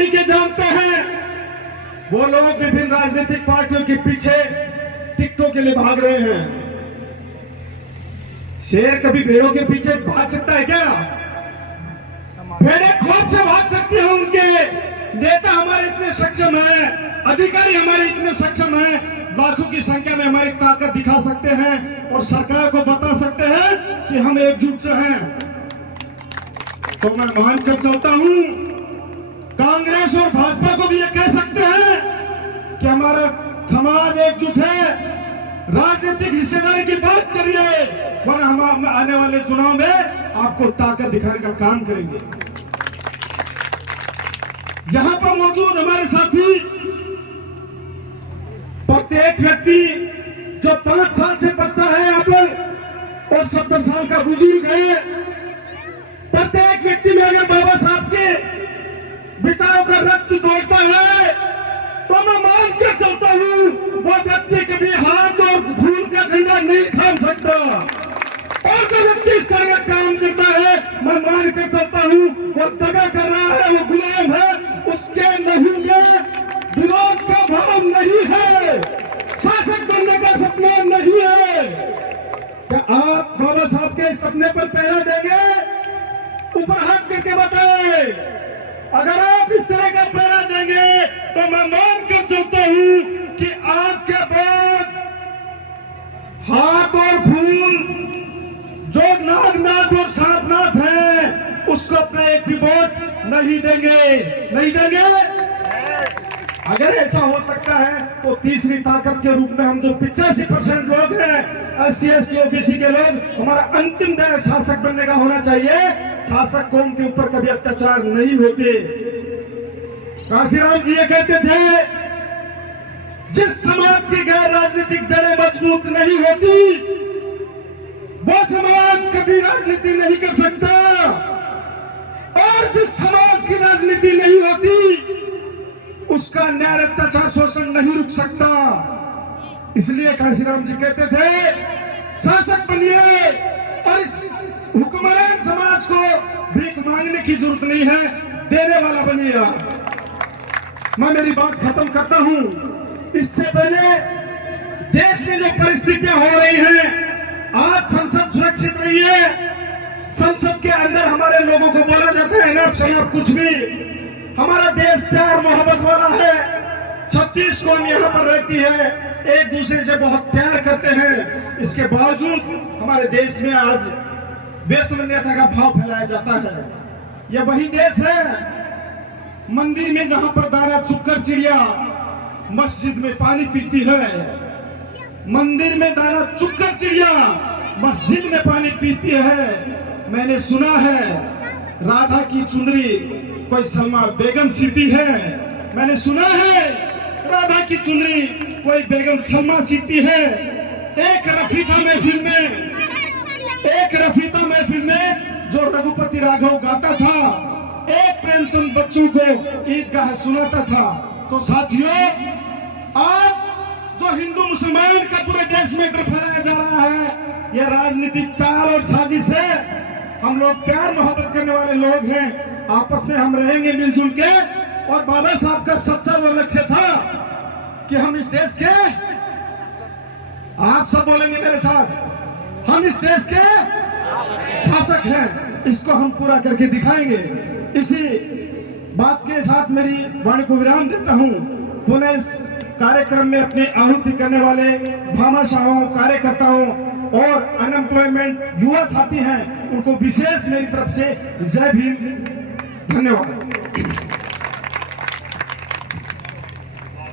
तरीके जानते हैं। वो लोग विभिन्न राजनीतिक पार्टियों के पीछे टिकटों के लिए भाग रहे हैं। शेर कभी भेड़ों के पीछे भाग सकता है क्या? भेड़ें खौफ से भाग सकती हैं। उनके नेता हमारे इतने सक्षम हैं, अधिकारी हमारे इतने सक्षम हैं, लाखों की संख्या में हमारी ताकत दिखा सकते हैं और सरकार को बता सकते हैं कि हम एकजुट से हैं। तो मैं मानकर चलता हूं, कांग्रेस और भाजपा को भी ये कह सकते हैं कि हमारा समाज एकजुट है। राजनीतिक हिस्सेदारी की बात करिए, वरना हम आने वाले चुनाव में आपको ताकत दिखाने का काम करेंगे। यहां पर मौजूद हमारे साथी, प्रत्येक व्यक्ति जो 5 साल से बच्चा है यहाँ पर और 70 साल का बुजुर्ग है, प्रत्येक व्यक्ति में अगर बाबा साहब के विचारों का रक्त दौड़ता है तो मैं मान कर चलता हूं वो व्यक्ति कभी हाथ और खून का झंडा नहीं थाम सकता। और जो व्यक्ति इस तरह का काम करता है, मैं मान कर चलता हूं वो दगा कर रहा है, वो गुलाम है, उसके लहू में विरोध का भाव नहीं है, शासक बनने का सपना नहीं है। क्या आप बाबा साहब के सपने पर पहरा देंगे? ऊपर हाथ करके बताए। अगर आप इस तरह का पहरा देंगे तो मैं मान कर चलता हूं कि आज के बाद हाथ और फूल जो नागनाथ और सांपनाथ है उसको अपना एक भी वोट नहीं देंगे, नहीं देंगे। अगर ऐसा हो सकता है तो तीसरी ताकत के रूप में हम जो 85% लोग हैं, SC ST OBC के लोग, हमारा अंतिम ध्येय शासक बनने का होना चाहिए। शासक कौम के ऊपर कभी अत्याचार नहीं होते। काशीराम जी ये कहते थे, जिस समाज की गैर राजनीतिक जड़ें मजबूत नहीं होती वो समाज कभी राजनीति नहीं कर सकता, और जिस समाज की राजनीति नहीं होती उसका न्याय, अत्याचार, शोषण नहीं रुक सकता। इसलिए काशीराम जी कहते थे, शासक बनिए और इस हुक्मरान समाज को भीख मांगने की जरूरत नहीं है, देने वाला बनिए। मैं मेरी बात खत्म करता हूं। इससे पहले देश में जो परिस्थितियां हो रही हैं, आज संसद सुरक्षित नहीं है। संसद के अंदर हमारे लोगों को बोला जाता है ना शनाब कुछ भी। हमारा देश प्यार मोहब्बत वाला है। 36 कौम यहाँ पर रहती है, एक दूसरे से बहुत प्यार करते हैं। इसके बावजूद हमारे देश में आज बेसमन्यता का भाव फैलाया जाता है। यह वही देश है मंदिर में जहां पर दाना चुगकर चिड़िया मस्जिद में पानी पीती है, मंदिर में दाना चुगकर चिड़िया मस्जिद में पानी पीती है। मैंने सुना है राधा की चुनरी कोई सलमा बेगम सीती है। मैंने सुना है राधा की चुनरी कोई बेगम सलमा सीती है। एक रफीता महफिल में जो रघुपति राघव गाता था, एक प्रेमचंद बच्चों को ईदगाह सुनाता था। तो साथियों, आज जो हिंदू मुसलमान का पूरे देश में फैलाया जा रहा है, यह राजनीतिक चाल और साजिश है। हम लोग प्यार मोहब्बत करने वाले लोग हैं, आपस में हम रहेंगे मिलजुल के। और बाबा साहब का सच्चा जो लक्ष्य था कि हम इस देश के, आप सब बोलेंगे मेरे साथ, हम इस देश के शासक हैं, इसको हम पूरा करके दिखाएंगे। इसी बात के साथ मेरी वाणी को विराम देता हूं। पुनः इस कार्यक्रम में अपनी आहुति करने वाले भामाशाहों, कार्यकर्ताओं और अनएम्प्लॉयमेंट युवा साथी हैं, उनको विशेष मेरी तरफ से जय भीम, धन्यवाद।